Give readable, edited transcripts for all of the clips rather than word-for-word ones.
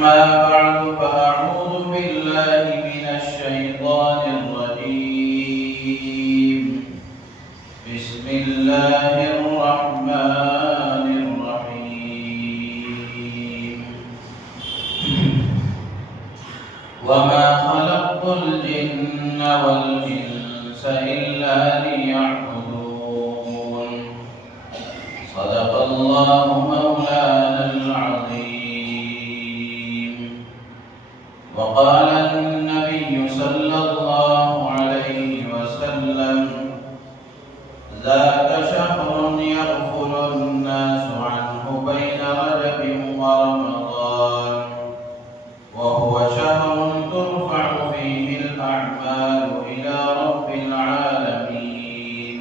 أما بعد فأعوذ بالله من الشيطان الرجيم. بسم الله الرحمن الرحيم. وما خلقت الجن والإنس إلا ليعبدون. صدق الله مولانا العظيم. وقال النبي صلى الله عليه وسلم: ذاك شهر يغفل الناس عنه بين رجب ورمضان، وهو شهر ترفع فيه الأعمال إلى رب العالمين،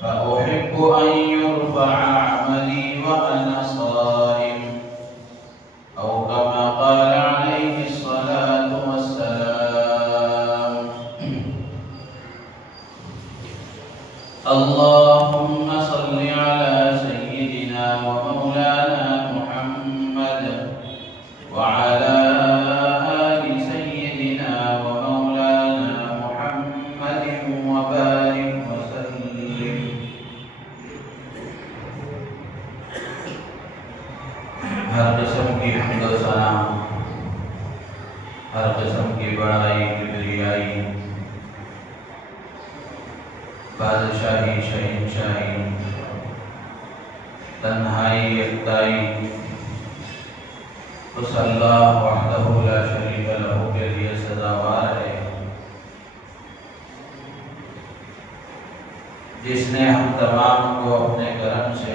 فأحب أن يرفع عملي وأنا صائم، أو كما قال عليه الصلاة والسلام. اللهم صل على سيدنا ومولانا محمد وعلى آل سيدنا ومولانا محمد وبارك وسلم. ہر قسم کی حمد و ثنا، ہر قسم کی بڑائی کبریائی، بادشاہی شہنشاہی، تنہائی یکتائی اس اللہ وحدہ لا شریک لہ کے لیے سزاوار ہے، جس نے ہم تمام کو اپنے کرم سے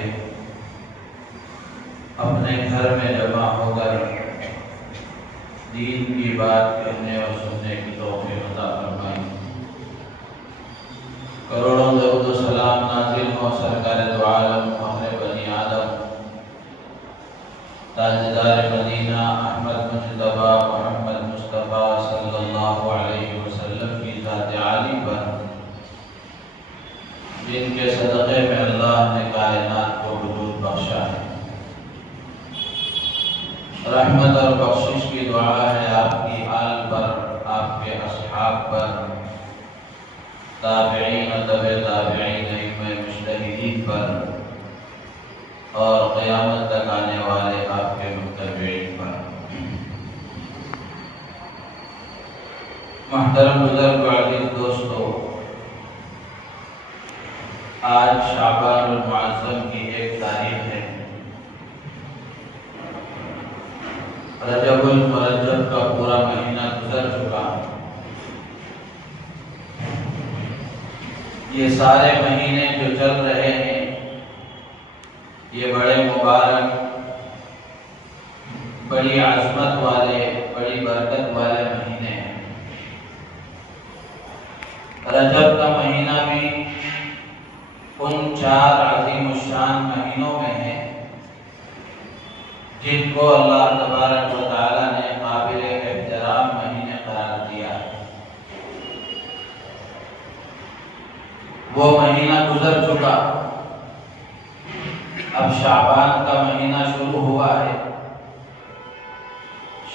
اپنے گھر میں جمع ہو کر دین کی بات کہنے اور سننے کی توفیق عطا فرمائی۔ کروڑوں درود و سلام نازل ہو سرکار دو عالم فخر بنی آدم، تاجدار مدینہ احمد مجتبی محمد مصطفیٰ صلی اللہ علیہ وسلم کی ذات عالی پر، جن کے صدقے میں اللہ نے کائنات کو وجود بخشا ہے۔ رحمت اور بخشش کی دعا ہے آپ کی آل پر، آپ کے اصحاب پر، تابعین و تبع تابعین ائمہ مجتہدین پر، اور قیامت تک آنے والے آپ کے متبعین پر۔ محترم بزرگ و عزیز دوستو، آج شعبان المعظم کی ایک تاریخ ہے۔ رجب المرجب کا پورا مہینہ گزر چکا۔ یہ سارے مہینے جو چل رہے ہیں یہ بڑے مبارک، بڑی عظمت والے، بڑی برکت والے مہینے ہیں۔ رجب کا مہینہ بھی ان 4 عظیم الشان مہینوں میں ہے جن کو اللہ تبارک و تعالی نے قابل احترام مہینے قرار دیا ہے۔ وہ مہینہ گزر چکا، اب شعبان کا مہینہ شروع ہوا ہے۔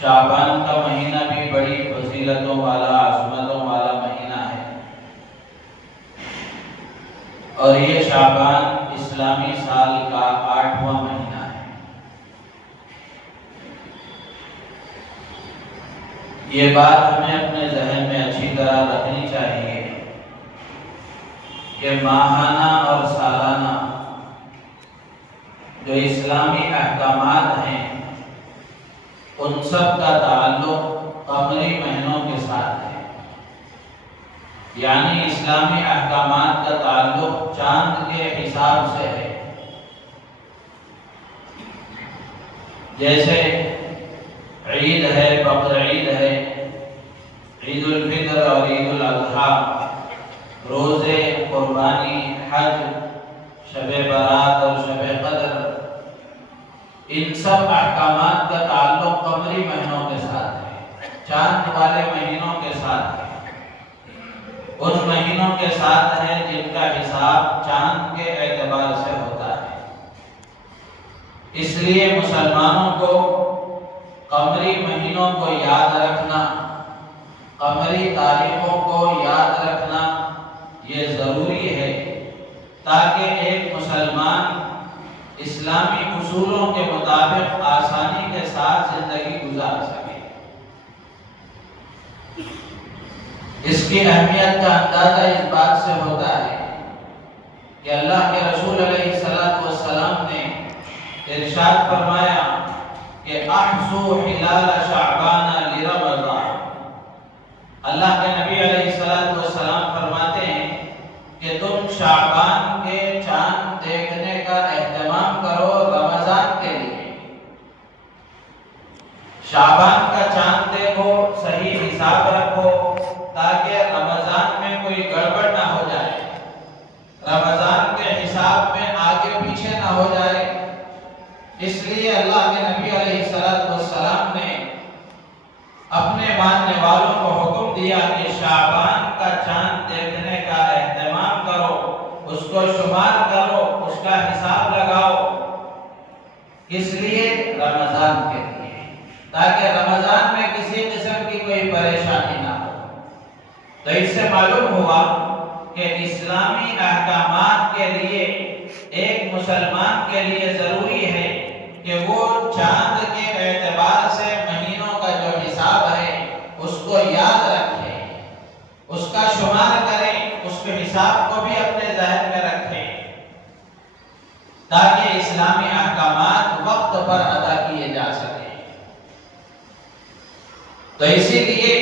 شعبان کا مہینہ بھی بڑی فضیلتوں والا، عظمتوں والا مہینہ ہے، اور یہ شعبان اسلامی سال کا 8واں مہینہ ہے۔ یہ بات ہمیں اپنے ذہن میں اچھی طرح رکھنی چاہیے کہ ماہانہ اور سالانہ جو اسلامی احکامات ہیں ان سب کا تعلق قمری مہینوں کے ساتھ ہے، یعنی اسلامی احکامات کا تعلق چاند کے حساب سے ہے۔ جیسے عید ہے، بقرعید ہے، عید الفطر اور عید الاضحیٰ، روزے، قربانی، حج، شب برات اور شب قدر، ان سب احکامات کا تعلق قمری مہینوں کے ساتھ ہے، چاند والے مہینوں کے ساتھ ہے، ان مہینوں کے ساتھ ہے جن کا حساب چاند کے اعتبار سے ہوتا ہے۔ اس لیے مسلمانوں کو قمری مہینوں کو یاد رکھنا، قمری تاریخوں کو یاد رکھنا یہ ضروری ہے تاکہ ایک مسلمان اسلامی اصولوں کے مطابق آسانی کے ساتھ زندگی گزار سکے۔ اس کی اہمیت کا اندازہ اس بات سے ہوتا ہے کہ اللہ کے رسول علیہ السلام نے ارشاد فرمایا کہ احصوا ہلال شعبان لرمضان۔ اللہ کے نبی علیہ السلام فرماتے ہیں کہ تم شعبان کے چاند دیکھنے کا اہتمام کرو رمضان کے لیے۔ شعبان کا چاند دیکھو، صحیح حساب رکھو تاکہ رمضان میں کوئی گڑبڑ نہ ہو جائے، رمضان کے حساب میں آگے پیچھے نہ ہو جائے۔ اس لیے اللہ کے نبی علیہ السلام نے اپنے ماننے والوں کو حکم دیا کہ شعبان کا چاند دیکھنے کا اہتمام کرو، اس کو شمار کرو، اس کا حساب لگاؤ۔ اس لیے رمضان کے لیے، تاکہ رمضان میں کسی قسم کی کوئی پریشانی نہ ہو۔ تو اس سے معلوم ہوا کہ اسلامی احکامات کے لیے ایک مسلمان کے لیے ضروری ہے کہ وہ چاند کے اعتبار سے مہینوں کا جو حساب ہے اس کو یاد رکھے، اس کا شمار کرے، اس کے حساب کو بھی اپنے ذہن میں رکھے تاکہ اسلامی احکامات وقت پر ادا کیے جا سکیں۔ تو اسی لیے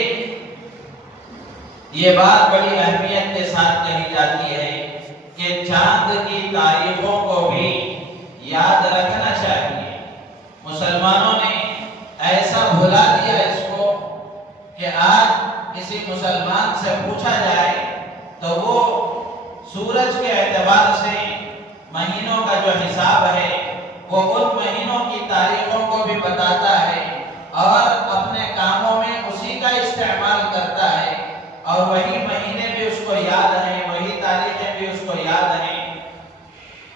یہ بات بڑی اہمیت کے ساتھ کہی جاتی ہے کہ چاند کی تاریخوں کو بھی یاد رکھنا چاہیے۔ مسلمانوں نے ایسا بھلا دیا اس کو کہ آج کسی مسلمان سے پوچھا جائے تو وہ سورج کے اعتبار سے مہینوں کا جو حساب ہے وہ ان مہینوں کی تاریخوں کو بھی بتاتا ہے اور اپنے کاموں میں اسی کا استعمال کرتا ہے، اور وہی مہینے بھی اس کو یاد ہیں، وہی تاریخیں بھی اس کو یاد ہیں۔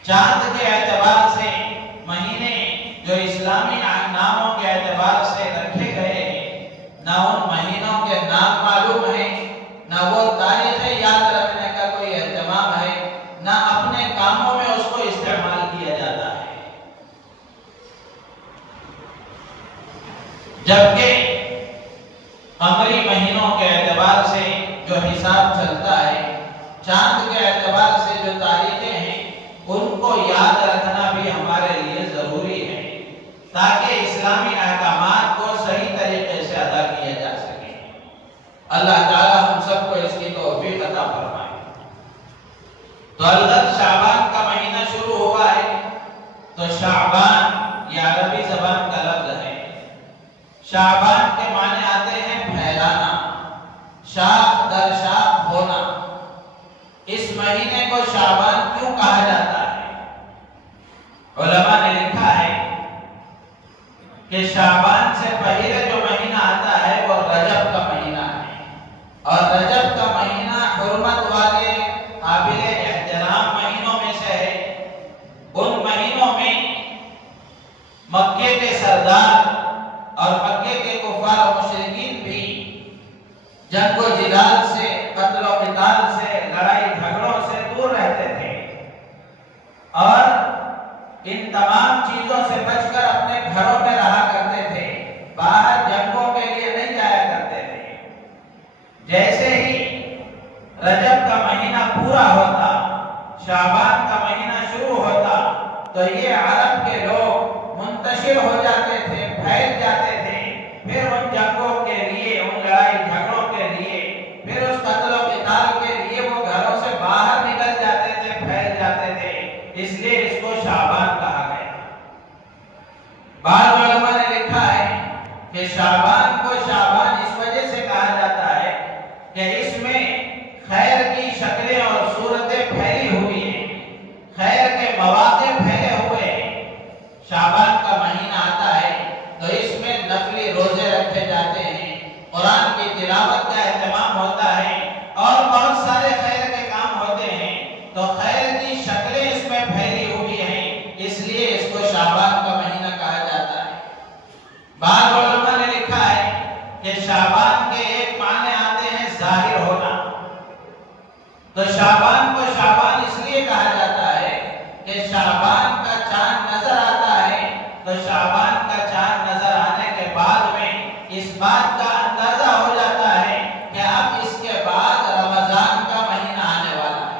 چاند کے اعتبار سے مہینے جو اسلامی ناموں کے اعتبار سے رکھے گئے ہیں، نہ ان مہینوں کے نام معلوم ہیں، نہ وہ تاریخیں یاد رکھنے کا کوئی اہتمام ہے، نہ اپنے کاموں میں اس کو استعمال کیا جاتا ہے۔ جبکہ قمری مہینوں کے اعتبار سے جو حساب چلتا ہے، چاند کے اعتبار سے جو تاریخیں ہیں، ان کو یاد رکھنا بھی ہمارے لیے ضروری ہے تاکہ اسلامی احکامات کو صحیح طریقے سے ادا کیا جا سکے۔ اللہ تعالی ہم سب کو اس کی توفیق عطا فرمائے۔ تو الغد شعبان کا مہینہ شروع ہوا ہے، تو شعبان یہ عربی زبان کا لفظ ہے۔ شعبان کے معنی آتے ہیں پھیلانا، شاخ در شاخ ہونا۔ اس مہینے کو شعبان کیوں کہا جاتا ہے؟ علماء نے لکھا ہے کہ شعبان سے پہلے جو مہینہ آتا ہے وہ رجب کا مہینہ ہے، اور رجب کا مہینہ حرمت والے قابل احترام مہینوں میں سے ہے۔ ان مہینوں میں مکے کے سردار اور مکے کے کفار و مشرکین بھی جنگ و جدال سے، قتل و قتال سے، لڑائی جھگڑوں سے دور رہتے تھے اور ان تمام چیزوں سے بچ کر اپنے گھروں میں رہا کرتے تھے، باہر جنگوں کے لیے نہیں جایا کرتے تھے۔ جیسے ہی رجب کا مہینہ پورا ہوتا، شعبان کا مہینہ شروع ہوتا، تو یہ عرب کے لوگ منتشر ہو جاتے تھے، پھیل جاتے تھے، پھر ان جنگوں کے لیے، ان لڑائی جھگڑوں کے لیے، پھر اس قتل و قتال کے لیے وہ گھروں سے باہر نکل جاتے تھے، پھیل جاتے تھے۔ اس لیے اس کو شعبان کہا گیا۔ بعض علماء نے لکھا ہے کہ شعبان کو شعبان اس وجہ سے کہا جاتا ہے کہ اس میں خیر کی شکلیں اور صورتیں پھیلی ہوئی ہیں، خیر کے مواقع پھیلے ہوئے ہیں۔ شعبان کا مہینہ آتا ہے تو اس میں نفلی روزے رکھے جاتے ہیں، قرآن کی تلاوت کا اہتمام ہوتا ہے اور بہت سارے خیر کے کام ہوتے ہیں، تو خیر کی شکلیں اس میں پھیلی ہوئی ہیں، اس لیے اس کو شعبان کا مہینہ کہا جاتا ہے۔ بعض علماء شعبان کے ایک معنی آتے ہیں ظاہر ہونا، تو شعبان کو شعبان اس لیے کہا جاتا ہے کہ شعبان کا چاند نظر آتا ہے، تو شعبان کا چاند نظر آنے کے بعد میں اس بات کا اندازہ ہو جاتا ہے کہ اب اس کے بعد رمضان کا مہینہ آنے والا ہے،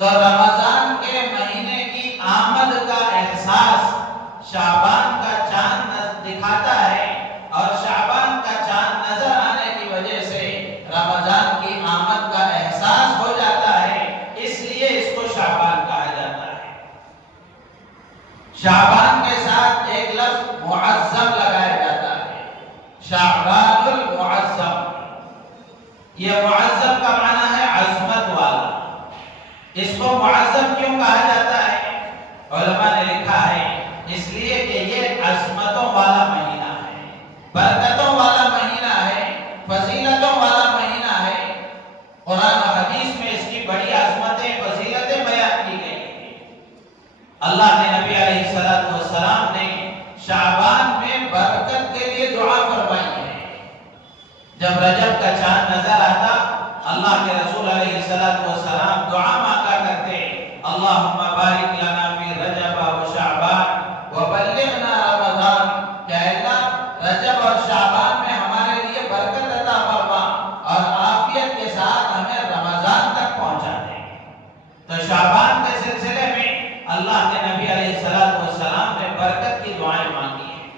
تو رمضان کے مہینے کی آمد کا احساس شعبان کا چاند دکھاتا ہے، اور شعبان کا چاند نظر آنے کی وجہ سے رمضان کی آمد کا احساس ہو جاتا ہے، اس لیے اس کو شعبان کہا جاتا ہے۔ شعبان کے ساتھ ایک لفظ معظم لگایا جاتا ہے، شعبان المعظم۔ یہ معظم کا معنی ہے عظمت والا۔ اس کو معظم کیوں کہا جاتا ہے؟ علماء نے لکھا ہے اس لیے کہ یہ عظمتوں والا مہینہ ہے، برکتوں والا مہینہ ہے، فضیلتوں والا مہینہ ہے۔ قرآن و حدیث میں اس کی بڑی عظمتیں، فضیلتیں بیان کی گئی ہیں۔ اللہ کے نبی علیہ السلام نے شعبان میں برکت کے لیے دعا فرمائی ہے۔ جب رجب کا چاند نظر آتا، اللہ کے رسول علیہ السلام دعا مانگا کرتے، اللہم بارک لنا فی رجب و شعبان وبلغنا رمضان، کہ اللہ رجب اور شعبان میں ہمارے لیے برکت عطا فرما اور عافیت کے ساتھ ہمیں رمضان تک پہنچا دے۔ تو شعبان کے سلسلے میں اللہ کے نبی علیہ السلام نے برکت کی دعائیں مانگی ہیں،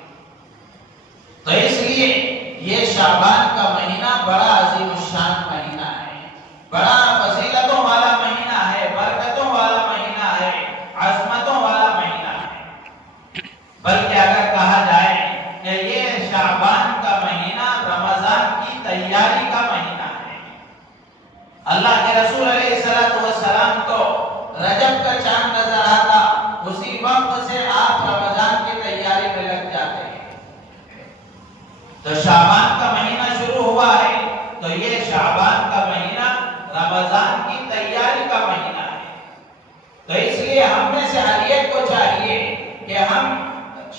تو اس لیے یہ شعبان کا مہینہ بڑا عظیم الشان مہینہ ہے، بڑا فضیلتوں والا مہینہ ہے، برکتوں والا مہینہ ہے، عظمتوں والا مہینہ ہے۔ بلکہ اگر کہا جائے کہ یہ شعبان کا مہینہ رمضان کی تیاری کا مہینہ ہے۔ اللہ کے رسول علیہ السلام تو رجب کا چاند نظر آتا، اسی وقت سے آپ رمضان کی تیاری میں لگ جاتے ہیں۔ تو شعبان کا مہینہ شروع ہوا ہے، تو یہ شعبان کا مہینہ رمضان کی تیاری کا مہینہ ہے۔ تو اس لیے ہم میں سے ہر ایک کو چاہیے کہ ہم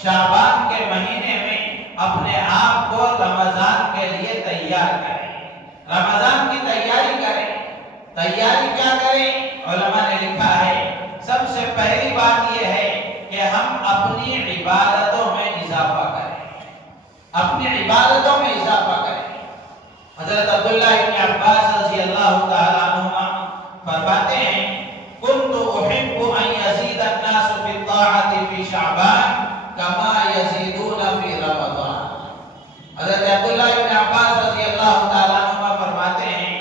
شعبان کے مہینے میں اپنے آپ کو رمضان کے لیے تیار کریں، رمضان کی تیاری کریں۔ تیاری کیا کریں؟ علماء نے لکھا ہے سب سے پہلی بات یہ ہے کہ ہم اپنی عبادتوں میں اضافہ کریں، اپنی عبادتوں میں اضافہ کریں۔ حضرت عبداللہ ابن عباس رضی اللہ تعالیٰ عنہما فرماتے ہیں كنت احب ان يزيد الناس في الطاعة في شعبان كما يزيدون في رمضان۔ حضرت عبداللہ ابن عباس رضی اللہ تعالیٰ عنہما فرماتے ہیں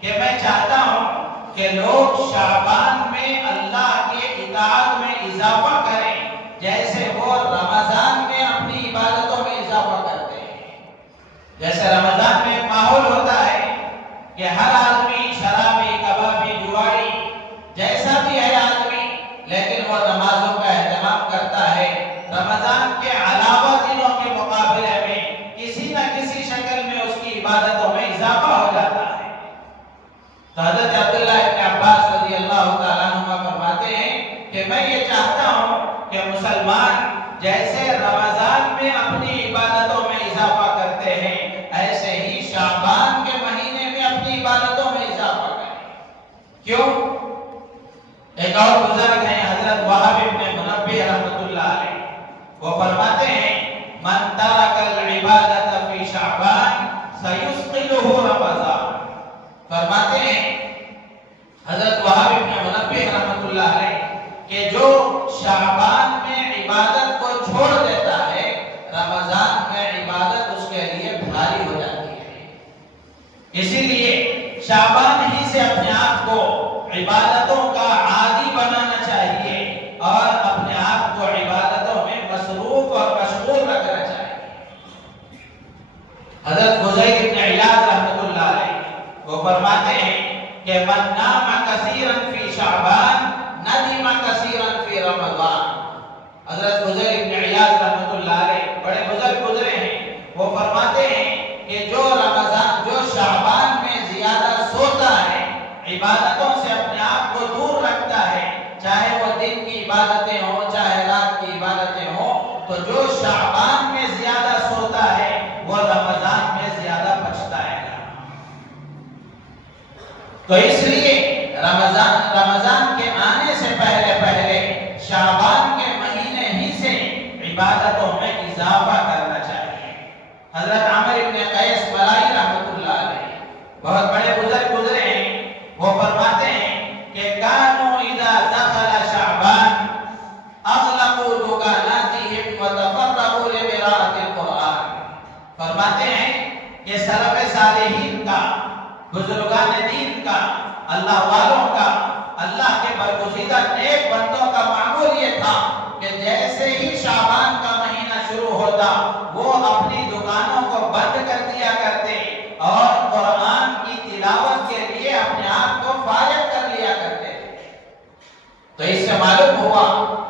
کہ میں چاہتا ہوں کہ لوگ شعبان میں اللہ کے اطاعت میں اضافہ کریں جیسے وہ رمضان میں اپنی عبادتوں میں اضافہ کرتے ہیں۔ جیسے رمضان میں ایک ماحول ہوتا ہے کہ ہر آدمی شرابی، کبابی، جواری، جیسا بھی ہے آدمی، لیکن وہ نمازوں کا اہتمام کرتا ہے۔ رمضان کے علاوہ دنوں کے مقابلے میں کسی نہ کسی شکل میں اس کی عبادتوں میں اضافہ ہو جاتا ہے۔ تو حضرت عبداللہ ابن عباس رضی اللہ تعالیٰ عنہ فرماتے ہیں کہ میں یہ چاہتا ہوں کہ مسلمان جیسے رمضان میں اپنی عبادتوں میں اضافہ کرتے ہیں، ایسے ہی شعبان کے مہینے میں اپنی عبادتوں میں اضافہ کریں۔ کیوں؟ ایک اور بزرگ ہیں حضرت وہب ابن منبہ رحمۃ اللہ علیہ، وہ فرماتے ہیں من ترک العبادت فی شعبان سیثقلہ رمضان۔ فرماتے ہیں حضرت وہب ابن منبہ رحمۃ اللہ علیہ کہ جو شعبان میں عبادت کو چھوڑ دیتا ہے، رمضان میں عبادت اس کے لیے بھاری ہو جاتی ہے۔ اسی لیے شعبان ہی سے اپنے آپ کو عبادتوں کا عادی بنانا چاہیے اور اپنے آپ کو عبادتوں میں مصروف اور مشغول رکھنا چاہیے۔ حضرت فضیل بن عیاض رحمۃ اللہ علیہ وہ فرماتے ہیں کہ من نام کثیرا فی شعبان ندم کثیرا فی رمضان۔ حضرت فضیل بن عیاض رحمۃ اللہ علیہ بڑے بزرگ گزرے ہیں، وہ فرماتے ہیں کہ جو شعبان میں زیادہ سوتا ہے، عبادتوں سے اپنے آپ کو دور رکھتا ہے، چاہے وہ دن کی عبادتیں ہوں چاہے رات کی عبادتیں ہوں، تو جو شعبان میں زیادہ سوتا ہے وہ رمضان میں تو اس لیے رمضان کے آنے سے پہلے شعبان کے مہینے ہی سے عبادتوں میں اضافہ کرنا چاہیے۔ حضرت عامر ابن قیس ملائی رحمۃ اللہ علیہ بہت بڑے بزرگ گزرے ہیں، وہ فرماتے ہیں کہ کانوا اذا دخل شعبان اغلقوا دکاناتهم وتفرغوا لقراءۃ القرآن۔ فرماتے ہیں کہ سلف صالحین کا، بزرگان دین کا، اللہ والوں کا، اللہ کے برگزیدہ نیک بندوں کا معمول یہ تھا کہ جیسے ہی شعبان کا مہینہ شروع ہوتا وہ اپنی دکانوں کو بند کر دیا کرتے اور قرآن کی تلاوت کے لیے اپنے آپ کو فارغ کر لیا کرتے تھے۔ تو اس سے معلوم ہوا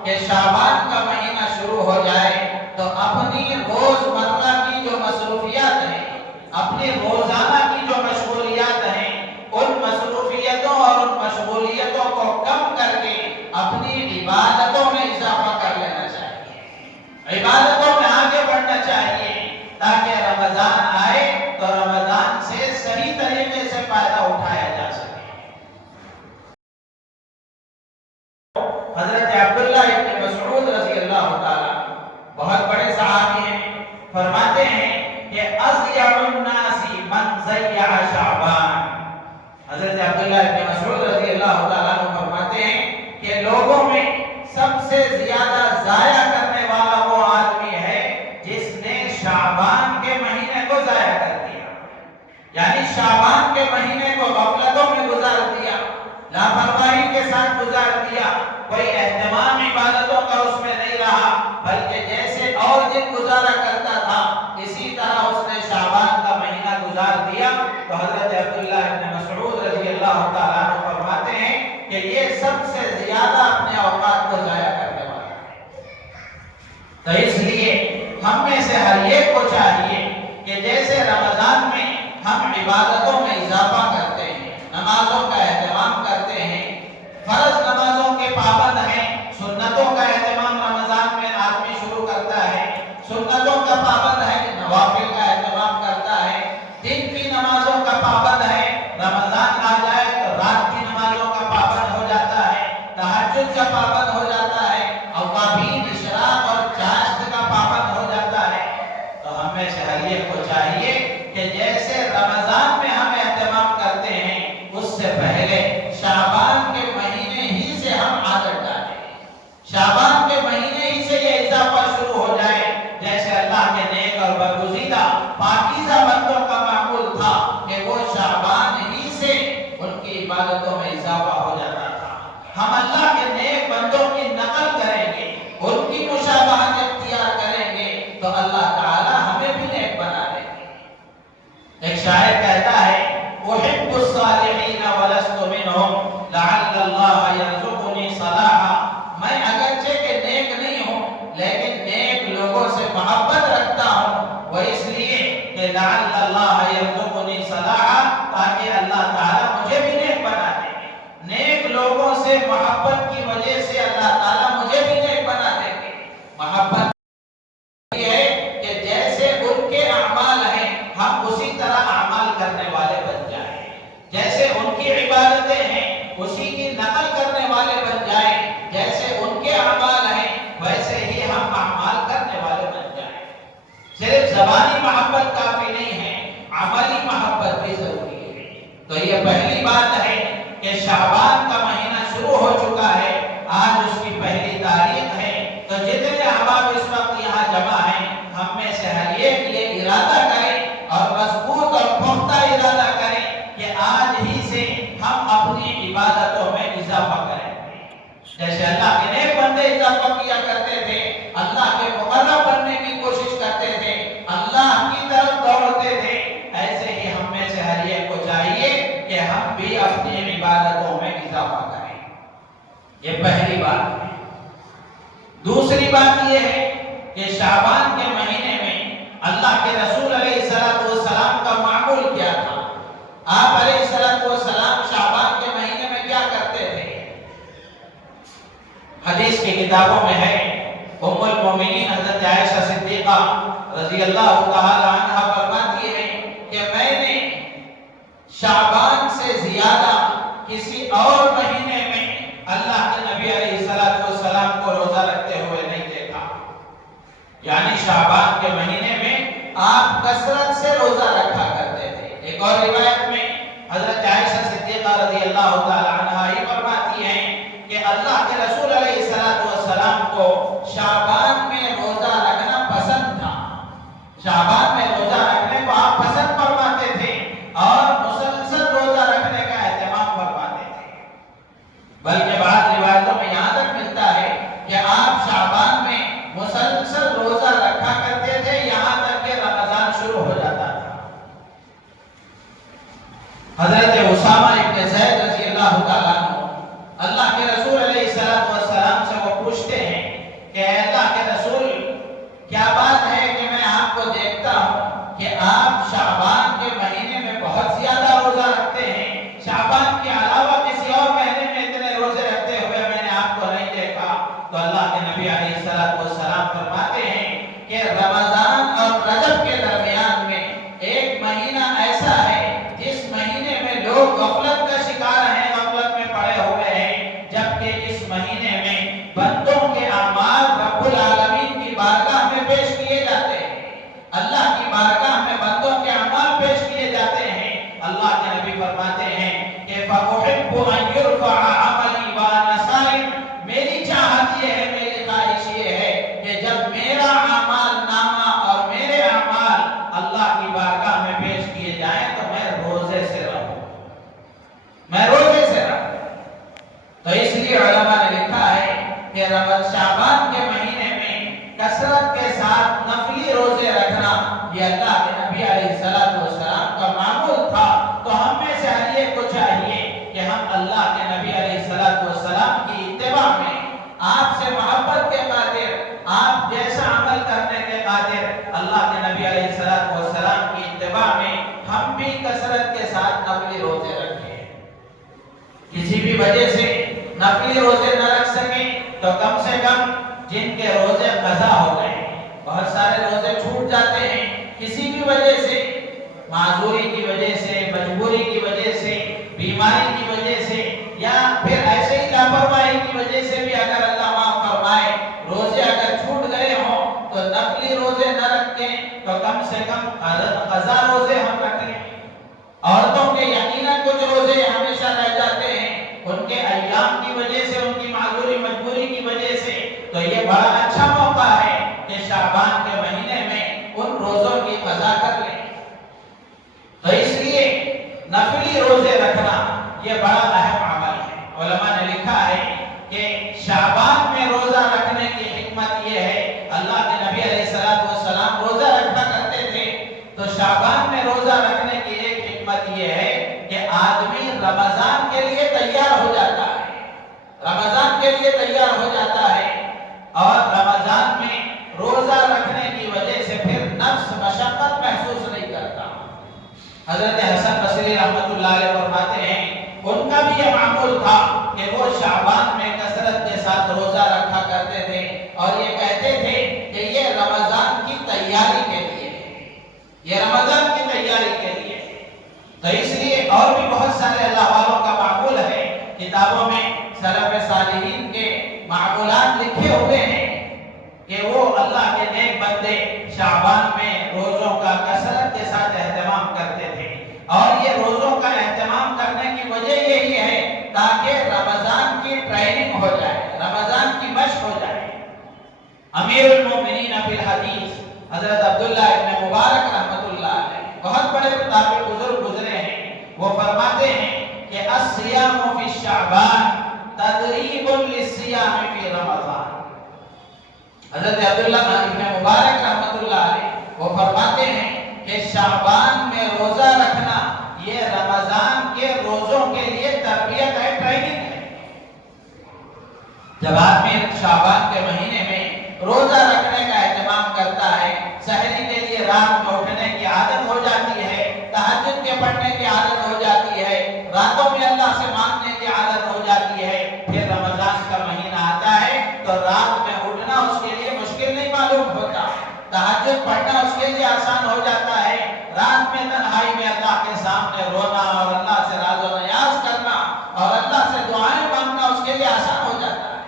کہ شعبان کا مہینہ شروع ہو جائے تو اپنی روزمرہ کی جو مصروفیات ہیں، اپنی روزانہ کی جو مشغولیات ہیں، ان مصروفیتوں اور ان مشغولیتوں کو کم کر کے اپنی عبادتوں میں اضافہ کر لینا چاہیے، عبادتوں میں آگے بڑھنا چاہیے تاکہ رمضان آئے تو رمضان سے صحیح طریقے سے فائدہ اٹھایا جا سکے۔ حضرت عبداللہ ابن مسعود رضی اللہ تعالیٰ بہت بڑے صحابی ہیں، فرماتے ہیں کہ اضیع الناس من ضیع شعبان۔ حضرت عبداللہ ابن مسعود رضی اللہ تعالیٰ عنہ فرماتے ہیں کہ لوگوں میں سب سے زیادہ ضائع کرنے والا وہ آدمی ہے جس نے شعبان کے مہینے کو ضائع کر دیا، یعنی شعبان کے مہینے کو غفلتوں میں گزار دیا، لاپرواہی کے ساتھ گزار دیا، کوئی اہتمام عبادتوں کا اس میں نہیں رہا، بلکہ جیسے اور دن گزارا کرتا تھا اسی طرح اس نے شعبان کا مہینہ گزار دیا۔ تو حضرت عبداللہ ابن مسعود رضی اللہ تعالیٰ عنہ فرماتے ہیں کہ یہ سب سے زیادہ اپنے اوقات کو ضائع کرنے والا ہے۔ تو اس لیے ہم میں سے ہر ایک کو چاہیے کہ جیسے رمضان میں ہم عبادتوں میں اضافہ کرتے ہیں، نمازوں کا اہتمام کرتے ہیں، فرض نمازوں کے پابند ہیں، سنتوں کا اہتمام رمضان میں آدمی شروع کرتا ہے، سنتوں کا پابند ہے، نوافل کا اہتمام کرتا ہے، دن کی نمازوں کا پابند ہے، رمضان آ جائے تو رات کی نمازوں کا پابند ہو جاتا ہے، تہجد کا پابند ہو جاتا ہے، اوابین، اشراق اور چاشت کا پابند ہو جاتا ہے۔ تو ہم میں سے ہر ایک کو چاہیے کہ جیسے رمضان میں ہم اہتمام کرتے ہیں اس سے پہلے شعبان کے مہینے ہی سے ہم عادت ڈالیں، شعبان کے مہینے ہی سے یہ اضافہ شروع ہو جائے، جیسے اللہ کے نیک اور برگزیدہ پاکیزہ بندوں کا معمول تھا کہ وہ شعبان ہی سے ان کی عبادتوں میں اضافہ ہو جاتا تھا۔ ہم اللہ کے نیک بندوں کی نقل کریں گے، ان کی مشابہت اختیار کریں گے تو اللہ تعالی ہمیں بھی نیک بنا دیں گے۔ ایک شاعر کہتا ہے احب الصالحین ولست منہم لعل اللہ یرزقنی صلاحا، میں اگرچہ کہ نیک نہیں ہوں لیکن نیک لوگوں سے محبت رکھتا ہوں، وہ اس لیے کہ لعل اللہ یرزقنی صلاحا، تاکہ اللہ تعالیٰ مجھے بھی نیک بنا دیں گے، نیک لوگوں سے محبت کی وجہ سے اللہ تعالیٰ مجھے بھی نیک بنا دیں گے۔ محبت یہ ہے کہ جیسے ان کے اعمال ہیں ہم اسی طرح اعمال کرنے والے بن جائیں، جیسے ان کی عبادتیں ہیں اسی کی نقل کرنے والے بن جائیں، جیسے ان کے اعمال ہیں ویسے ہی ہم اعمال کرنے والے بن جائیں۔ صرف زبانی محبت کافی نہیں ہے، عملی محبت بھی ضروری ہے۔ تو یہ پہلی بات ہے کہ شعبان کا مہینہ شروع ہو چکا ہے، آج اس کی پہلی تاریخ ہے، تو جتنے احباب اس وقت یہاں جمع ہیں ہم میں سے ہر ایک یہ ارادہ کریں اور مضبوط اور پختہ ارادہ کریں کہ آج ہی سے ہم اپنی عبادتوں میں اضافہ کریں، جیسے اللہ کے نیک بندے اضافہ کیا کرتے تھے، اللہ کے مقرب بننے کی کوشش کرتے تھے، اللہ کی طرف دوڑتے تھے، ایسے ہی ہم میں سے ہر ایک کو چاہیے کہ ہم بھی اپنی عبادتوں میں اضافہ کریں۔ یہ پہلی بات ہے۔ دوسری بات یہ ہے کہ شعبان کے مہینے میں اللہ کے رسول علیہ السلام کا معمول کیا تھا؟ آپ علیہ السلام شعبان کے مہینے میں کیا کرتے تھے؟ حدیث کی کتابوں میں ہے، ام المومنین حضرت عائشہ صدیقہ رضی اللہ تعالی عنہا فرماتی ہیں کہ میں نے شعبان سے زیادہ آپ کثرت سے روزہ رکھا کرتے تھے۔ ایک اور روایت میں حضرت عائشہ صدیقہ رضی اللہ تعالی عنہا یہ فرماتی ہیں کہ اللہ کے رسول علیہ السلام کو شعبان میں روزہ رکھنا پسند تھا۔ شعبان میں روزہ رکھنے کو آپ پسند فرماتے تھے اور مسلسل روزہ رکھنے کا اہتمام فرماتے تھے، بلکہ بعض روایتوں میں یہاں تک ملتا ہے کہ آپ شعبان میں مسلسل روزہ رکھا کرتے تھے یہاں تک کہ رمضان شروع ہو جاتا تھا۔ حضرت اسامہ ابن زید رضی اللہ تعالیٰ عنہ اللہ کے رسول علیہ السلام سے وہ پوچھتے ہیں کہ اے اللہ کے رسول، کیا بات ہے کہ میں آپ کو دیکھتا ہوں کہ آپ شعبان کے مہینے میں بہت زیادہ روزہ رکھتے ہیں، شعبان کے علاوہ کسی اور مہینے میں اتنے روزے رکھتے ہوئے میں نے آپ کو نہیں دیکھا؟ تو اللہ کے نبی علیہ السلام فرماتے ہیں کہ رمضان اور رجب کے درمیان میں ایک مہینہ ایسا ہے جس مہینے میں لوگ غفلت کا شکار ہیں، غفلت میں پڑے ہوئے ہیں، جبکہ اس مہینے میں بندوں کے اعمال رب العالمین کی بارگاہ میں پیش کیے جاتے ہیں، اللہ کی بارگاہ میں بندوں کے اعمال پیش کیے جاتے ہیں۔ اللہ کے نبی فرماتے ہیں کہ فَأُحِبُّ أَن يُرْفَعَ عَمَلِي وَأَنَا صَائِمٌ، میری چاہت یہ ہے، میری خواہش یہ ہے کہ جب میرا اعمال نامہ اور میرے اعمال اللہ کی بارگاہ میں پیش کیے جائیں تو میں روزے سے رہوں، میں روزے سے رہوں۔ تو اس لیے علماء نے لکھا ہے کہ شعبان کے مہینے میں کثرت کے ساتھ نفلی روزے رکھنا یہ اللہ کے نبی علیہ السلام کا معمول تھا۔ تو ہم میں سے ہر ایک کو چاہیے کہ ہم اللہ کے نبی علیہ السلام کی اتباع میں، آپ سے محبت کے خاطر، آپ جیسا عمل کرنے کے خاطر اللہ کے نبی علیہ السلام کی اتباع میں ہم بھی کثرت کے ساتھ نفلی روزے رکھیں۔ کسی بھی وجہ سے نفلی روزے نہ رکھ سکیں تو کم سے کم جن کے روزے قضا ہو گئے ہیں، بہت سارے روزے چھوٹ جاتے ہیں کسی بھی وجہ سے، معذوری کی وجہ سے، مجبوری کی وجہ سے، بیماری کی وجہ سے، یا پھر ایسے ہی لاپرواہی کی وجہ سے بھی اگر اللہ معاف فرمائے روزے اگر چھوٹ گئے ہوں تو نفلی روزے نہ رکھیں تو کم سے کم قضا روزے ہم رکھیں۔ عورتوں کے یقیناً کچھ روزے ہمیشہ رہ جاتے ہیں ان کے ایام کی وجہ سے، ان کی معذوری مجبوری کی وجہ سے، تو یہ بڑا اچھا موقع ہے کہ شعبان کے مہینے میں ان روزوں کی قضا کر لیں۔ تو اس لیے نفلی روزے رکھنا یہ بڑا اہم عمل ہے۔ علماء نے لکھا ہے کہ شعبان میں روزہ رکھنے کی حکمت یہ ہے، اللہ کے نبی علیہ السلام روزہ رکھا کرتے تھے، تو شعبان میں روزہ رکھنے کی ایک حکمت یہ ہے کہ آدمی رمضان کے لیے تیار ہو جاتا ہے، رمضان کے لیے تیار ہو جاتا ہے، اور رمضان میں روزہ رکھنے کی وجہ سے پھر نفس مشقت محسوس نہیں کرتا۔ حضرت حسن بصری رحمۃ اللہ علیہ فرماتے ہیں ان کا بھی یہ معمول تھا کہ وہ شعبان میں کثرت کے ساتھ روزہ رکھا کرتے تھے اور یہ کہتے تھے کہ یہ رمضان کی تیاری کے لیے ہے، یہ رمضان کی تیاری کے لیے ہے۔ تو اس لیے اور بھی بہت سارے اللہ والوں کا معمول ہے، کتابوں میں سلف صالحین کے معمولات لکھے ہوئے ہیں کہ وہ اللہ کے نیک بندے شعبان میں روزوں کا کثرت کے ساتھ اہتمام کرتے تھے، اور یہ روزوں کا اہتمام کرنے کی وجہ یہی ہے تاکہ رمضان کی ٹریننگ ہو جائے، رمضان کی مشق ہو جائے۔ امیر المومنین فی الحدیث حضرت عبداللہ ابن مبارک رحمۃ اللہ علیہ بہت بڑے کتابی بزرگ گزرے ہیں، وہ فرماتے ہیں کہ الصیام فی شعبان تدریب للصیام فی رمضان۔ حضرت عبداللہ ابن مبارک رحمۃ اللہ علیہ وہ فرماتے ہیں کہ شعبان میں روزہ رکھنا یہ رمضان کے روزوں کے لیے تربیت ہے، ٹریننگ ہے۔ جب آدمی شعبان کے مہینے میں روزہ رکھنے کا اہتمام کرتا ہے، سحری کے لیے رات میں اٹھنے کی عادت ہو جاتی ہے، تہجد کے پڑھنے کی عادت ہو جاتی ہے، راتوں میں اللہ سے مانگنے کی عادت ہو جاتی ہے، پھر رمضان کا مہینہ آتا ہے تو رات میں اٹھنا اس کے لیے مشکل نہیں معلوم ہوتا، تہجد پڑھنا اس کے لیے آسان ہو جاتا ہے، رات میں تنہائی میں اللہ کے سامنے رونا اور اللہ سے راز و نیاز کرنا اور اللہ سے دعائیں مانگنا اس کے لیے آسان ہو جاتا ہے۔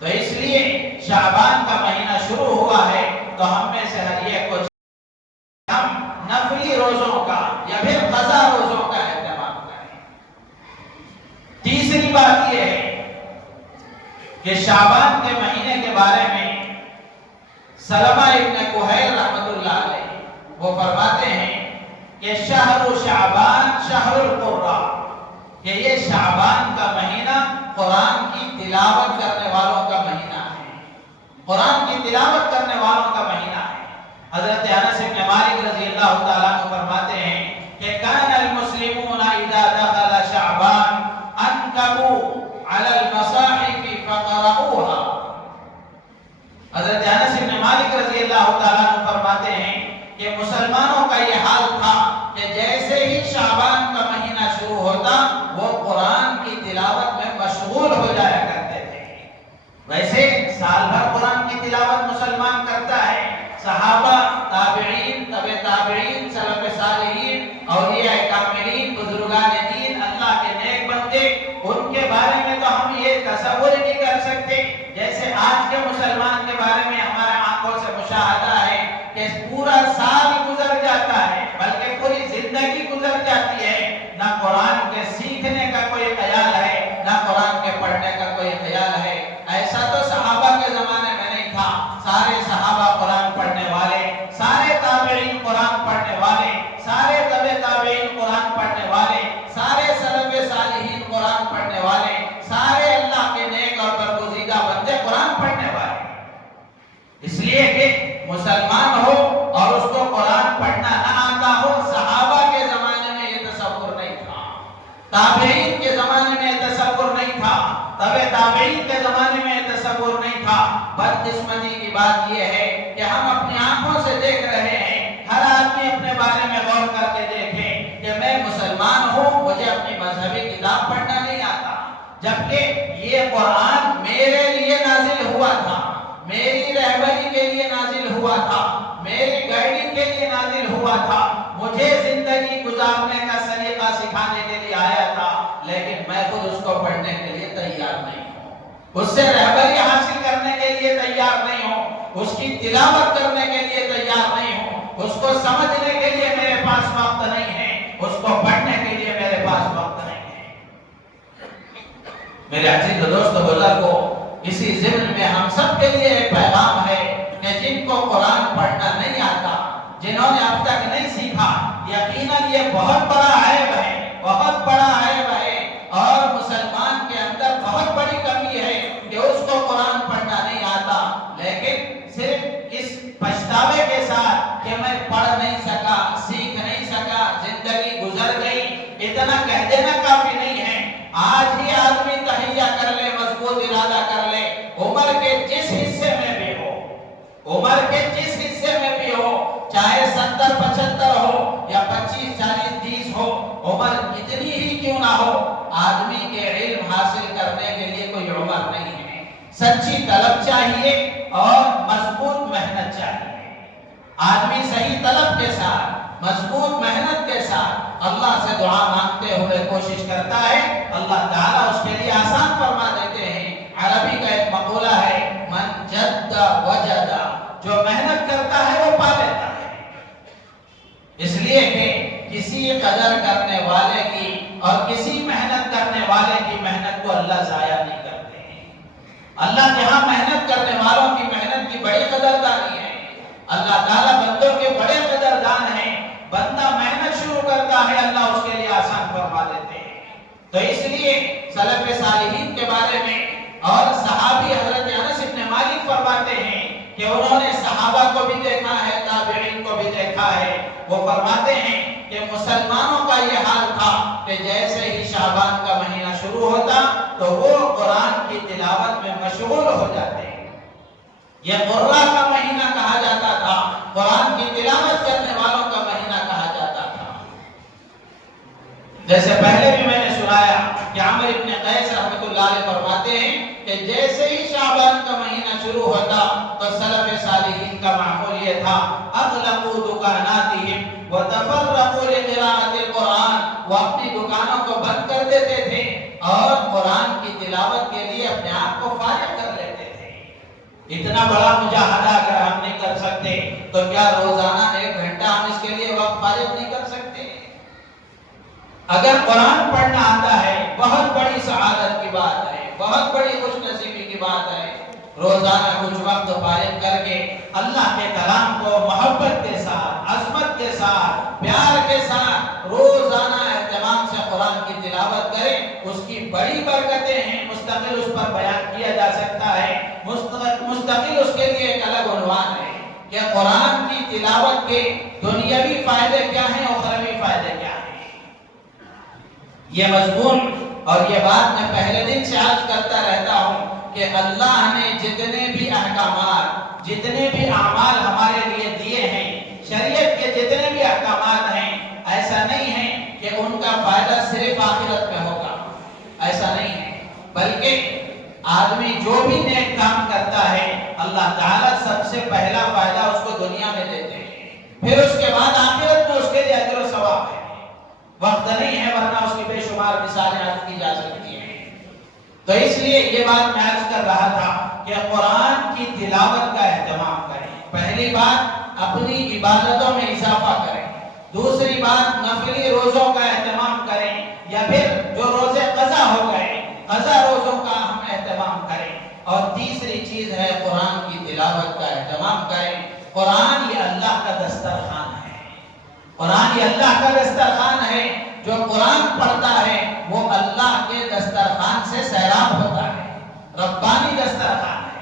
تو اس لیے شعبان کا مہینہ شروع ہوا ہے تو ہم میں سے ہر ایک کو ہم نفلی روزوں کا یا پھر قضا روزوں کا اہتمام کریں۔ تیسری بات یہ ہے کہ شعبان کے مہینے کے بارے میں سلمہ ابن کہیل رحمۃ اللہ علیہ وہ فرماتے ہیں کہ شہر شعبان شہر القرآن، کہ یہ شعبان کا مہینہ قرآن کی تلاوت کرنے والوں کا مہینہ ہے، قرآن کی تلاوت کرنے والوں کا مہینہ ہے۔ حضرت انس بن مالک رضی اللہ تعالیٰ عنہ فرماتے ہیں کہ کان المسلمون اذا دخل شعبان انکبوا علی المصاحف فقرؤوها۔ حضرت انس بن مالک رضی اللہ تعالیٰ عنہ فرماتے ہیں کہ مسلمانوں کا یہ حال تھا کہ جیسے ہی شعبان کا مہینہ شروع ہوتا وہ قرآن کی تلاوت میں مشغول ہو جایا کرتے تھے۔ ویسے سال بھر قرآن کی تلاوت مسلمان کرتا ہے، صحابہ، تابعین، تبع تابعین، سلف صالحین، اولیاء کاملین، بزرگان دین، اللہ کے نیک بندے، ان کے بارے میں تو ہم یہ تصور نہیں کر سکتے جیسے آج کے مسلمان کے بارے میں ہمارے آنکھوں سے مشاہدہ ہے کہ پورا سال گزر جاتا ہے بلکہ پوری زندگی گزر جاتی ہے، نہ قرآن کے سیکھنے کا کوئی خیال ہے نہ قرآن کے پڑھنے کا کوئی خیال ہے۔ ایسا تو صحابہ کے زمانے میں نہیں تھا، سارے صحابہ قرآن پڑھنے والے، سارے تابعین قرآن پڑھنے والے، سارے تبع تابعین قرآن پڑھنے والے، سارے سلف صالحین قرآن پڑھنے والے، سارے اللہ کے نیک اور برگزیدہ بندے قرآن پڑھنے والے۔ اس لیے کہ مسلمان ہو اور اس کو قرآن پڑھنا نہ آتا ہو، صحابہ کے زمانے میں یہ تصور نہیں تھا، تابعین کے زمانے میں یہ تصور نہیں تھا، تبع تابعین کے زمانے میں یہ تصور نہیں تھا۔ بدقسمتی کی بات یہ ہے کہ ہم اپنی آنکھوں سے دیکھ رہے ہیں، ہر آدمی اپنے بارے میں غور کر کے دیکھے کہ میں مسلمان ہوں، مجھے اپنی مذہبی کتاب پڑھنا نہیں آتا، جبکہ یہ قرآن میرے لیے نازل ہوا تھا، میری رہبری کے لیے نازل ہوا تھا، میری گائیڈنگ کے لیے نازل ہوا تھا، مجھے زندگی گزارنے کا سلیقہ سکھانے کے لیے آیا تھا، لیکن میں خود اس کو پڑھنے کے لیے تیار نہیں ہوں، اس سے رہبری حاصل کرنے کے لیے تیار نہیں ہوں، اس کی تلاوت کرنے کے لیے تیار نہیں ہوں، اس کو سمجھنے کے لیے میرے پاس وقت نہیں ہے، اس کو پڑھنے کے لیے میرے پاس وقت نہیں ہے۔ میرے عزیز دوست بزرگوں، اسی ضمن میں ہم سب کے لیے ایک پیغام ہے کہ جن کو قرآن پڑھنا نہیں آتا، جنہوں نے اب تک نہیں سیکھا، یقیناً یہ بہت بڑا عیب ہے، بہت بڑا عیب ہے، اور مسلمان کے اندر بہت بڑی کمی ہے کہ اس کو قرآن پڑھنا نہیں آتا، لیکن صرف اس پچھتاوے کے ساتھ کہ میں پڑھ نہیں سکا، سیکھ نہیں سکا، زندگی گزر گئی، اتنا کہہ دینا کافی نہیں ہے۔ آج ہی آدمی تہیہ کر لے، مضبوط ارادہ کر لے، عمر کے جس حصے میں بھی ہو، عمر کے جس حصے میں بھی ہو، چاہے 70 75 ہو یا 25 40 30 ہو، عمر کتنی ہی کیوں نہ ہو، آدمی کے علم حاصل کرنے کے لیے کوئی عمر نہیں ہے۔ سچی طلب چاہیے اور مضبوط محنت چاہیے۔ آدمی صحیح طلب کے ساتھ، مضبوط محنت کے ساتھ اللہ سے دعا مانگتے ہوئے کوشش کرتا ہے، اللہ تعالیٰ اس کے لیے آسان فرما دیتے ہیں۔ عربی کا ایک مقولہ ہے، من جد وجد، جو محنت کرتا ہے وہ پا لیتا ہے۔ اس لیے کہ کسی قدر کرنے والے کی اور کسی محنت کرنے والے کی محنت کو اللہ ضائع نہیں کرتے ہیں۔ اللہ جہاں محنت کرنے والوں کی محنت کی بڑی قدردانی ہے، اللہ تعالیٰ بندوں کے بڑے قدردان ہیں، بندہ محنت شروع کرتا ہے اللہ اس کے لیے آسان فرما دیتے ہیں۔ تو اس لیے سلف صالحین کے بارے میں اور صحابی حضرت انس بن مالک فرماتے ہیں کہ انہوں نے صحابہ کو بھی دیکھا ہے، تابعین کو بھی دیکھا ہے، وہ فرماتے ہیں کہ مسلمانوں کا یہ حال تھا کہ جیسے ہی شعبان کا مہینہ شروع ہوتا تو وہ قرآن کی تلاوت میں مشغول ہو جاتے ہیں۔ یہ قرآن کا مہینہ کہا جاتا تھا، قرآن کی تلاوت کرنے والوں کا مہینہ کہا جاتا تھا۔ جیسے پہلے بھی میں نے سنایا کہ عامر ابن قیس رحمۃ اللہ علیہ فرماتے ہیں کہ جیسے ہی شعبان کا مہینہ شروع ہوتا تو سلف صالحین کا معمول یہ تھا، اغلقوا دکاناتہم وتفرقوا لقراءۃ القرآن، وہ اپنی دکانوں کو بند کر دیتے تھے اور قرآن کی تلاوت کے لیے اپنے آپ کو فارغ کر لیتے تھے۔ اتنا بڑا مجاہدہ اگر ہم نہیں کر سکتے تو کیا روزانہ 1 گھنٹہ ہم اس کے اگر قرآن پڑھنا آتا ہے بہت بڑی سعادت کی بات ہے، بہت بڑی خوش نصیبی کی بات ہے۔ روزانہ کچھ وقت فارغ کر کے اللہ کے کلام کو محبت کے ساتھ، عظمت کے ساتھ، پیار کے ساتھ روزانہ اہتمام سے قرآن کی تلاوت کریں، اس کی بڑی برکتیں ہیں، مستقل اس پر بیان کیا جا سکتا ہے، مستقل اس کے لیے ایک الگ عنوان ہے کہ قرآن کی تلاوت کے دنیاوی فائدے کیا ہیں، اخروی فائدے کیا ہیں۔ یہ مضمون اور یہ بات میں پہلے دن سے عرض کرتا رہتا ہوں کہ اللہ نے جتنے بھی احکامات، جتنے بھی اعمال ہمارے لیے دیے ہیں، شریعت کے جتنے بھی احکامات ہیں، ایسا نہیں ہے کہ ان کا فائدہ صرف آخرت میں ہوگا، ایسا نہیں ہے، بلکہ آدمی جو بھی نیک کام کرتا ہے اللہ تعالیٰ سب سے پہلا فائدہ اس کو دنیا میں دیتے ہیں، پھر اس کے بعد آخرت میں اس کے لیے اجر و ثواب ہے۔ وقت نہیں ہے ورنہ اس کی بے شمار مثالیں عرض کی جا سکتی ہیں۔ تو اس لیے یہ بات میں عرض کر رہا تھا کہ قرآن کی تلاوت کا اہتمام کریں۔ پہلی بات اپنی عبادتوں میں اضافہ کریں، دوسری بات نفلی روزوں کا اہتمام کریں، یا پھر جو روزے قضا ہو گئے قضا روزوں کا ہم اہتمام کریں، اور تیسری چیز ہے قرآن کی تلاوت کا اہتمام کریں۔ قرآن یہ اللہ کا دسترخوان ہے، قرآن یہ اللہ کا دسترخوان ہے، جو قرآن پڑھتا ہے وہ اللہ کے دسترخوان سے سیراب ہوتا ہے، ربانی دسترخوان ہے۔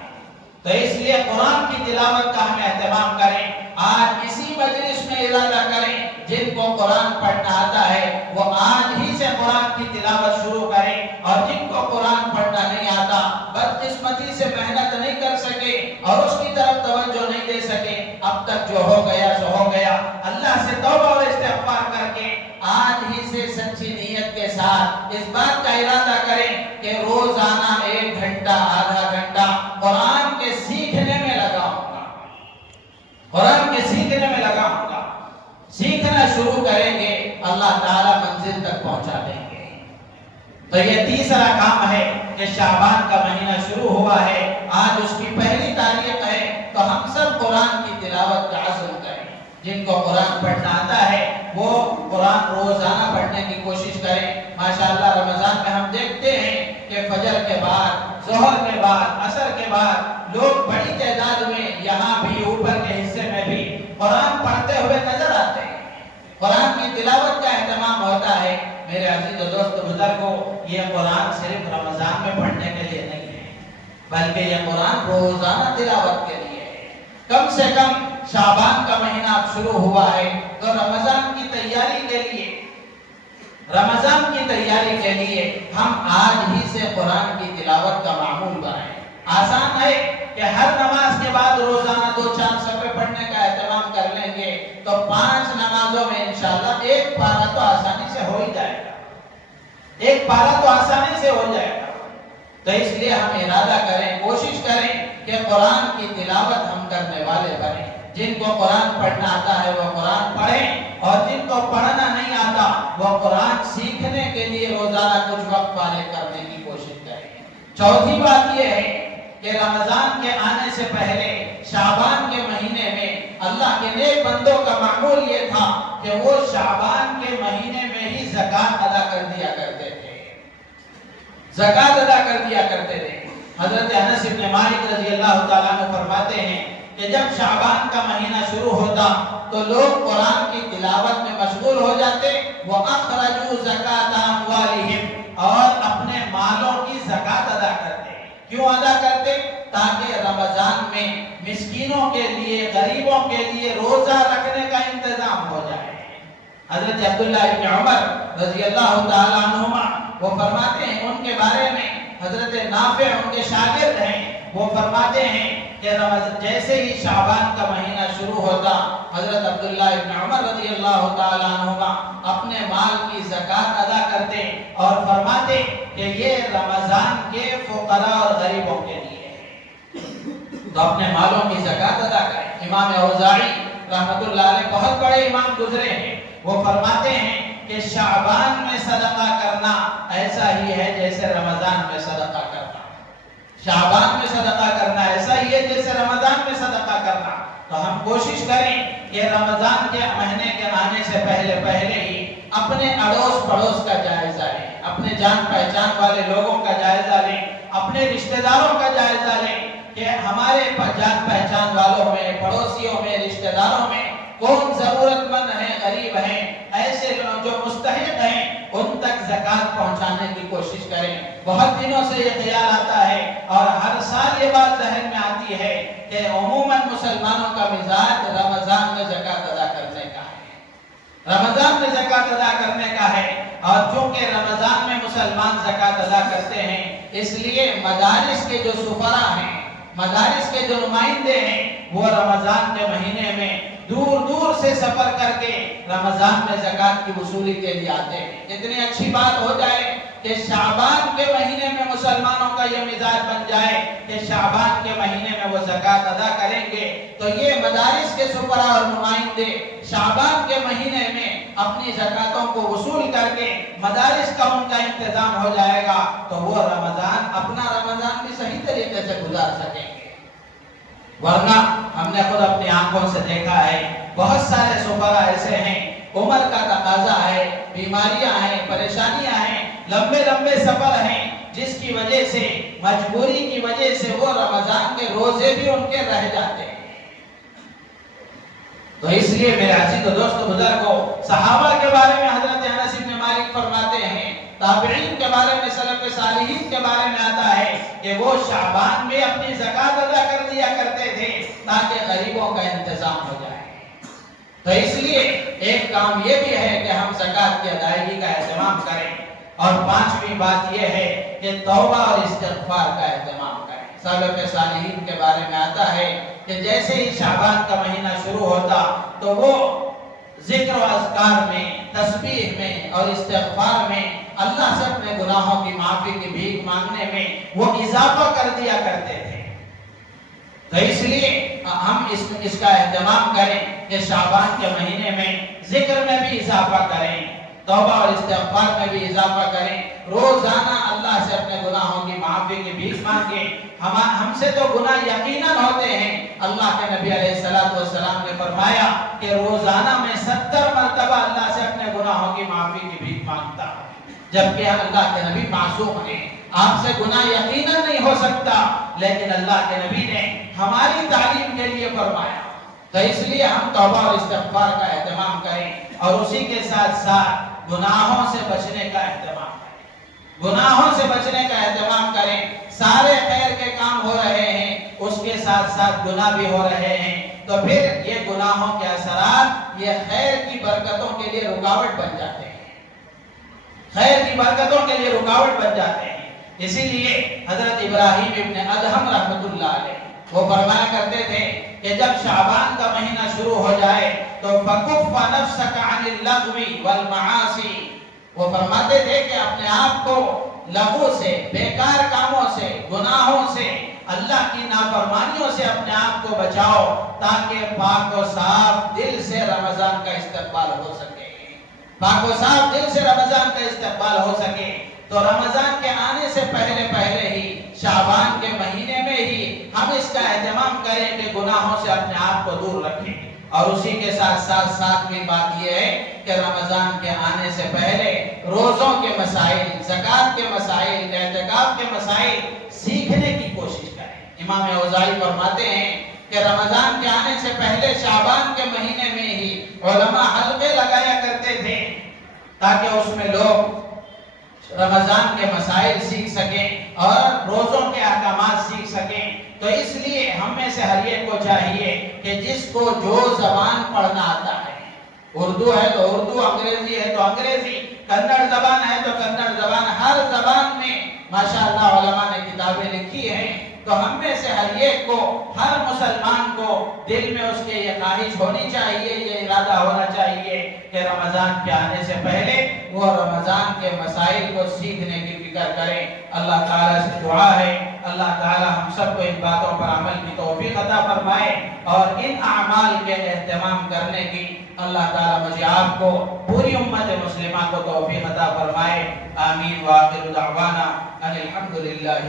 تو اس لیے قرآن کی تلاوت کا ہم اہتمام کریں۔ آج اسی مجلس میں ارادہ کریں جن کو قرآن پڑھنا آتا ہے وہ آج ہی سے قرآن کی تلاوت شروع کریں، اور جن کو قرآن پڑھنا نہیں آتا، بدقسمتی سے محنت نہیں کر سکے اور اس کی طرف توجہ نہیں دے سکے، اب تک جو ہو گیا سو ہو گیا، اللہ سے توبہ اور استغفار کر کے آج ہی سے سچی نیت کے ساتھ اس بات کا ارادہ کریں کہ روزانہ 1 گھنٹہ آدھا گھنٹہ قرآن کے سیکھنے میں لگاؤں گا، قرآن کے سیکھنے میں لگاؤں گا۔ سیکھنا شروع کریں گے اللہ تعالیٰ منزل تک پہنچا دیں گے۔ تو یہ تیسرا کام ہے کہ شعبان کا مہینہ شروع ہوا ہے، آج اس کی پہلی تاریخ ہے، تو ہم سب قرآن کی تلاوت کا عزم کریں۔ جن کو قرآن پڑھنا آتا ہے وہ قرآن روزانہ پڑھنے کی کوشش کریں۔ ماشاءاللہ رمضان میں ہم دیکھتے ہیں کہ فجر کے بعد، ظہر کے بعد، عصر کے بعد لوگ بڑی تعداد میں یہاں بھی اوپر کے حصے میں بھی قرآن پڑھتے ہوئے نظر آتے ہیں، قرآن کی تلاوت کا اہتمام ہوتا ہے۔ میرے عزیز و دوست بزرگوں، یہ قرآن صرف رمضان میں پڑھنے کے لیے نہیں ہے، بلکہ یہ قرآن روزانہ تلاوت کے لیے ہے۔ کم سے کم شعبان کا مہینہ اب شروع ہوا ہے تو رمضان کی تیاری کے لیے، رمضان کی تیاری کے لیے ہم آج ہی سے قرآن کی تلاوت کا معمول بنائیں۔ آسان ہے کہ ہر نماز کے بعد روزانہ 2-4 صفحے پڑھنے کا اہتمام کر لیں گے تو 5 نمازوں میں انشاءاللہ 1 پارہ تو آسانی سے ہو ہی جائے گا، 1 پارہ تو آسانی سے ہو جائے گا۔ تو اس لیے ہم ارادہ کریں، کوشش کریں کہ قرآن کی تلاوت ہم کرنے والے بنیں۔ جن کو قرآن پڑھنا آتا ہے وہ قرآن پڑھیں، اور جن کو پڑھنا نہیں آتا وہ قرآن سیکھنے کے لیے روزانہ کچھ وقت فارغ کرنے کی کوشش کریں۔ چوتھی بات یہ ہے کہ رمضان کے آنے سے پہلے شعبان کے مہینے میں اللہ کے نیک بندوں کا معمول یہ تھا کہ وہ شعبان کے مہینے میں ہی زکوٰۃ ادا کر دیا کرتے تھے، زکوٰۃ ادا کر دیا کرتے تھے۔ حضرت انس بن مالک رضی اللہ تعالیٰ عنہ فرماتے ہیں کہ جب شعبان کا مہینہ شروع ہوتا تو لوگ قرآن کی تلاوت میں مشغول ہو جاتے، وَأَخْرَجُوا زَكَاةَ أَمْوَالِهِمْ، اور اپنے مالوں کی زکوٰۃ ادا کرتے۔ کیوں ادا کرتے؟ تاکہ رمضان میں مسکینوں کے لیے، غریبوں کے لیے روزہ رکھنے کا انتظام ہو جائے۔ حضرت عبداللہ ابن عمر رضی اللہ تعالیٰ عنہما وہ فرماتے ہیں، ان کے بارے میں حضرت نافع ان کے شاگرد ہیں، وہ فرماتے ہیں کہ جیسے ہی شعبان کا مہینہ شروع ہوتا حضرت عبداللہ ابن عمر رضی اللہ تعالیٰ عنہما اپنے مال کی زکوٰۃ ادا کرتے اور فرماتے کہ یہ رمضان کے فقراء اور غریبوں کے لیے ہے، تو اپنے مالوں کی زکوٰۃ ادا کریں۔ امام اوزاعی رحمت اللہ علیہ بہت بڑے امام گزرے ہیں، وہ فرماتے ہیں کہ شعبان میں صدقہ کرنا ایسا ہی ہے جیسے رمضان میں صدقہ کرنا، شعبان میں صدقہ کرنا ایسا ہی ہے جیسے رمضان میں صدقہ کرنا۔ تو ہم کوشش کریں کہ رمضان کے مہینے کے آنے سے پہلے ہی اپنے اڑوس پڑوس کا جائزہ لیں، اپنے جان پہچان والے لوگوں کا جائزہ لیں، اپنے رشتہ داروں کا جائزہ لیں کہ ہمارے جان پہچان والوں میں، پڑوسیوں میں، رشتہ داروں میں کون ضرورت مند ہیں، غریب ہیں، ایسے لوگ جو مستحق ہیں ان تک زکوٰۃ پہنچانے کی کوشش کریں۔ بہت دنوں سے یہ خیال آتا ہے اور ہر سال یہ بات ذہن میں آتی ہے کہ عموماً مسلمانوں کا مزاج رمضان میں زکوٰۃ ادا کرنے کا ہے، رمضان میں زکوٰۃ ادا کرنے کا ہے، اور چونکہ رمضان میں مسلمان زکوٰۃ ادا کرتے ہیں اس لیے مدارس کے جو سفراء ہیں، مدارس کے جو نمائندے ہیں، وہ رمضان کے مہینے میں دور دور سے سفر کر کے رمضان میں زکوٰۃ کی وصولی کے لیے آتے ہیں۔ اتنی اچھی بات ہو جائے کہ شعبان کے مہینے میں مسلمانوں کا یہ مزاج بن جائے کہ شعبان کے مہینے میں وہ زکوٰۃ ادا کریں گے، تو یہ مدارس کے سفراء اور نمائندے شعبان کے مہینے میں اپنی زکوٰۃوں کو وصول کر کے مدارس کا ان کا انتظام ہو جائے گا، تو وہ اپنا رمضان بھی صحیح طریقے سے گزار سکیں گے۔ ورنہ ہم نے خود اپنی آنکھوں سے دیکھا ہے بہت سارے سفراء ایسے ہیں، عمر کا تقاضا ہے، بیماریاں ہیں، پریشانیاں ہیں، لمبے لمبے سفر ہیں، جس کی وجہ سے، مجبوری کی وجہ سے وہ رمضان کے روزے بھی ان کے رہ جاتے ہیں۔ تو اس لیے میرے عزیز و دوست بزرگوں، صحابہ کے بارے میں حضرت انس بن مالک فرماتے ہیں، تابعین کے بارے میں، سلف صالحین کے بارے میں آتا ہے کہ وہ شعبان میں اپنی زکوٰۃ ادا کر دیا کرتے تھے تاکہ غریبوں کا انتظام ہو جائے۔ تو اس لیے ایک کام یہ بھی ہے کہ ہم زکوٰۃ کی ادائیگی کا اہتمام کریں، اور پانچویں بات یہ ہے کہ توبہ اور استغفار کا اہتمام کریں۔ سلف صالحین کے بارے میں آتا ہے کہ جیسے ہی شعبان کا مہینہ شروع ہوتا تو وہ ذکر و اذکار میں، تسبیح میں اور استغفار میں، اللہ سے اپنے گناہوں کی معافی کی بھیک مانگنے میں وہ اضافہ کر دیا کرتے تھے۔ تو اس لیے ہم اس کا اہتمام کریں کہ شعبان کے مہینے میں ذکر میں بھی اضافہ کریں، توبہ اور استغفار میں بھی اضافہ کریں، روزانہ اللہ سے اپنے گناہوں کی معافی کی بھیک مانگیں۔ ہم سے تو گناہ یقیناً ہوتے ہیں، اللہ کے نبی علیہ السلام نے فرمایا کہ روزانہ میں 70 مرتبہ اللہ سے اپنے گناہوں کی معافی کی بھیک مانگتا ہوں، جبکہ اللہ کے نبی معصوم ہیں، آپ سے گناہ یقیناً نہیں ہو سکتا، لیکن اللہ کے نبی نے ہماری تعلیم کے لیے فرمایا۔ تو اس لیے ہم توبہ اور استغفار کا اہتمام کریں، اور اسی کے ساتھ ساتھ گناہوں سے بچنے کا اہتمام کریں، گناہوں سے بچنے کا اہتمام کریں۔ سارے خیر کے کام ہو رہے ہیں، اس کے ساتھ ساتھ گناہ بھی ہو رہے ہیں، تو پھر یہ گناہوں کے اثرات یہ خیر کی برکتوں کے لیے رکاوٹ بن جاتے ہیں، خیر کی برکتوں کے لیے رکاوٹ بن جاتے ہیں۔ اسی لیے حضرت ابراہیم ابن ادہم رحمۃ اللہ علیہ وہ فرمایا کرتے تھے کہ جب شعبان کا مہینہ شروع ہو جائے تو فَكُفَّ نَفْسَكَ عَنِ اللَّغْوِ وَالْمَعَاصِي، وہ فرماتے تھے کہ اپنے آپ کو لغو سے، بیکار کاموں سے، گناہوں سے، اللہ کی نافرمانیوں سے اپنے آپ کو بچاؤ تاکہ پاک و صاف دل سے رمضان کا استقبال ہو سکے، پاک و صاف دل سے رمضان کا استقبال ہو سکے۔ تو رمضان کے آنے سے پہلے ہی، شعبان کے مہینے میں ہی ہم اس کا اہتمام کریں کہ گناہوں سے اپنے آپ کو دور رکھیں، اور اسی کے ساتھ میں بات یہ ہے کہ رمضان کے آنے سے پہلے روزوں کے مسائل، زکوٰۃ کے مسائل، اعتکاف کے مسائل سیکھنے کی کوشش کریں۔ امام اوزاعی فرماتے ہیں کہ رمضان کے آنے سے پہلے شعبان کے مہینے میں ہی علماء حلقے لگایا کرتے تھے تاکہ اس میں لوگ رمضان کے مسائل سیکھ سکیں اور روزوں کے احکامات سیکھ سکیں۔ تو اس لیے ہم میں سے ہر ایک کو چاہیے کہ جس کو جو زبان پڑھنا آتا ہے، اردو ہے تو اردو، انگریزی ہے تو انگریزی، کنڑ زبان ہے تو کنڑ زبان، ہر زبان میں ماشاءاللہ علماء نے کتابیں لکھی ہیں۔ تو ہم میں سے ہر ایک کو، ہر مسلمان کو دل میں اس کے یہ خواہش ہونی چاہیے، یہ ارادہ ہونا چاہیے کہ رمضان کے آنے سے پہلے وہ رمضان کے مسائل کو سیکھنے کی فکر کریں۔ اللہ تعالیٰ سے دعا ہے اللہ تعالیٰ ہم سب کو ان باتوں پر عمل کی توفیق عطا فرمائے، اور ان اعمال کے اہتمام کرنے کی اللہ تعالیٰ مجھے آپ کو، پوری امت مسلمہ کو توفیق عطا فرمائے۔ آمین۔ وآخر دعوانا ان الحمدللہ۔